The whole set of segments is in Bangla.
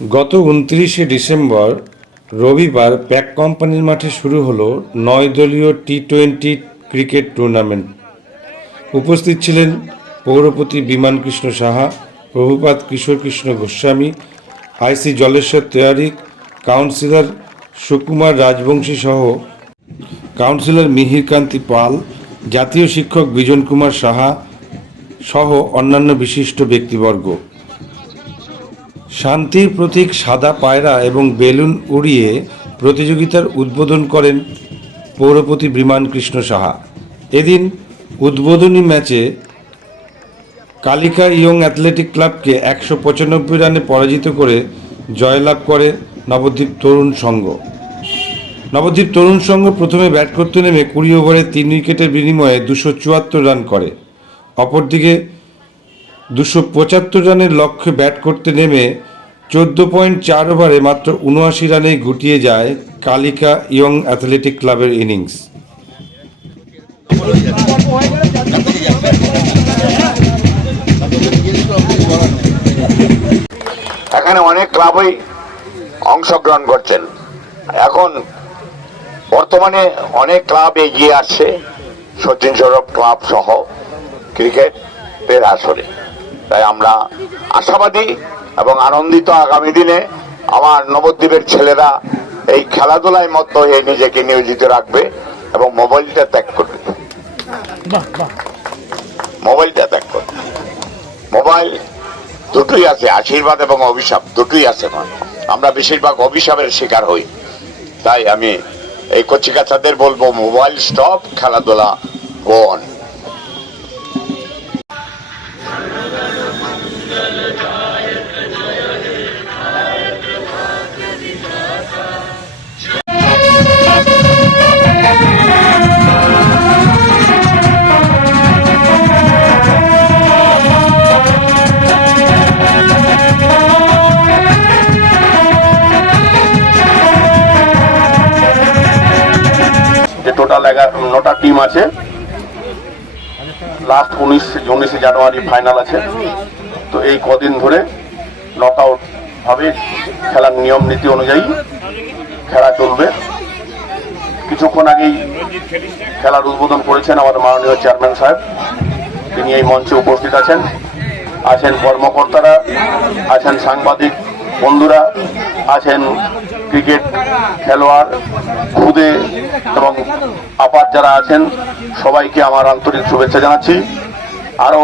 গত উনত্রিশে ডিসেম্বর রবিবার প্যাক কোম্পানির মাঠে শুরু হলো নয় দলীয় টি টোয়েন্টি ক্রিকেট টুর্নামেন্ট। উপস্থিত ছিলেন পৌরপতি বিমান কৃষ্ণ সাহা প্রভুপাত কিশোর কৃষ্ণ গোস্বামী, আইসি জলেশ্বর তেওয়ারিক কাউন্সিলর সুকুমার রাজবংশী সহ কাউন্সিলর মিহিরকান্তি পাল, জাতীয় শিক্ষক বিজন কুমার সাহা সহ অন্যান্য বিশিষ্ট ব্যক্তিবর্গ। শান্তির প্রতীক সাদা পায়রা এবং বেলুন উড়িয়ে প্রতিযোগিতার উদ্বোধন করেন পৌরপতি বিমান কৃষ্ণ সাহা। এদিন উদ্বোধনী ম্যাচে কালিকা ইয়ং অ্যাথলেটিক ক্লাবকে একশো পঁচানব্বই রানে পরাজিত করে জয়লাভ করে নবদ্বীপ তরুণ সংঘ। নবদ্বীপ তরুণ সংঘ প্রথমে ব্যাট করতে নেমে কুড়ি ওভারে তিন উইকেটের বিনিময়ে দুশো চুয়াত্তর রান করে। অপরদিকে দুশো পঁচাত্তর রানের লক্ষ্যে ব্যাট করতে নেমে চোদ্দ পয়েন্ট চার ওভারে মাত্র উনআশি রানে গুটিয়ে যায় কালিকা ইয়ং অ্যাথলেটিক ক্লাবের ইনিংস। এখানে অনেক ক্লাবই অংশগ্রহণ করছেন। এখন বর্তমানে অনেক ক্লাব এগিয়ে আসছে সচিন সৌরভ ক্লাব সহ ক্রিকেটের আসরে। তাই আমরা আশাবাদী এবং আনন্দিত আগামী দিনে আমার নবদ্বীপের ছেলেরা এই খেলাধুলায় মতো হয়ে নিজেকে নিয়োজিত রাখবে এবং মোবাইলটা ত্যাগ করবে। মোবাইলটা ত্যাগ করবে। মোবাইল দুটোই আছে আশীর্বাদ এবং অভিশাপ দুটোই আছে আমরা বেশিরভাগ অভিশাপের শিকার হই। তাই আমি এই কচিকাচাদের বলব মোবাইল স্টপ খেলাধুলা গো অন। নটা টিম আছে। লাস্ট উনিশ, উনিশে জানুয়ারি ফাইনাল আছে। তো এই কদিন ধরে নক ভাবে খেলার নিয়ম নীতি অনুযায়ী খেলা চলবে। কিছুক্ষণ আগেই খেলার উদ্বোধন করেছেন আমাদের মাননীয় চেয়ারম্যান সাহেব। তিনি এই মঞ্চে উপস্থিত আছেন। আছেন কর্মকর্তারা, আছেন সাংবাদিক বন্ধুরা আছেন ক্রিকেট খেলোয়াড় খুদে এবং আপার যারা আছেন সবাইকে আমার আন্তরিক শুভেচ্ছা জানাচ্ছি। আরও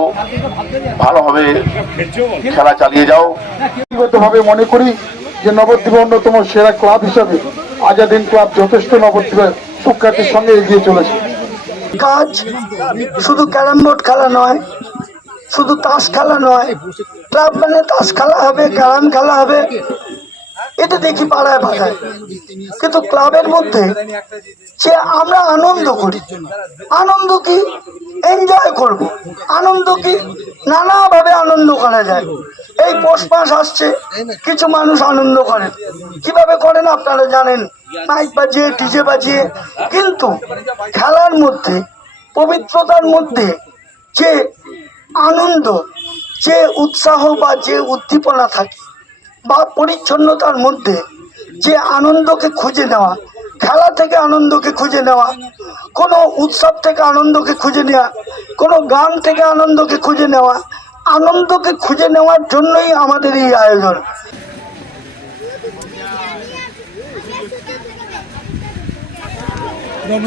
ভালোভাবে খেলা চালিয়ে যাও। ব্যক্তিগতভাবে মনে করি যে নবদ্বীপের অন্যতম সেরা ক্লাব হিসাবে আজাদিন ক্লাব যথেষ্ট নবদ্বীপের সুখ্যাতির সঙ্গে এগিয়ে চলেছে। কাজ শুধু ক্যারাম বোর্ড খেলা নয় শুধু তাস খেলা নয়, ক্লাব মানে তাস খেলা হবে ক্যারাম খেলা হবে। এটা দেখি পাড়ায় পাড়ায়। কিন্তু ক্লাবের মধ্যে যে আমরা আনন্দ করি, আনন্দ কি? এনজয় করব। আনন্দ কি? নানাভাবে আনন্দ করা যায়। এই পৌষ মাস আসছে, কিছু মানুষ আনন্দ করেন কীভাবে করেন আপনারা জানেন? মাইক বাজিয়ে, ডিজে বাজিয়ে। কিন্তু খেলার মধ্যে, পবিত্রতার মধ্যে যে আনন্দ যে উৎসাহ বা যে উদ্দীপনা থাকে বা পরিচ্ছন্নতার মধ্যে যে আনন্দকে খুঁজে নেওয়া খেলা থেকে আনন্দকে খুঁজে নেওয়া কোনো উৎসব থেকে আনন্দকে খুঁজে নেওয়া কোনো গান থেকে আনন্দকে খুঁজে নেওয়া আনন্দকে খুঁজে নেওয়ার জন্যই আমাদের এই আয়োজন।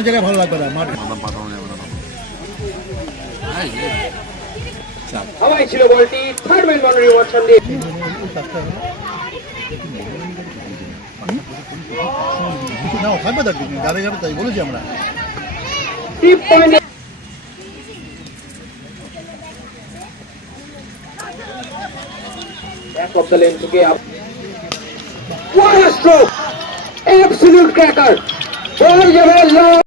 জায়গায় ভালো লাগবে না হাওয়ায় ছিল বলটি থার্ড ম্যান বাউন্ডারি ওয়াটসন দিয়ে না থাকবে তার দিকে যাবে তাই বলেছি আমরা tip point Back of the lane to get up. What a stroke! Absolute cracker! Ball যাবে long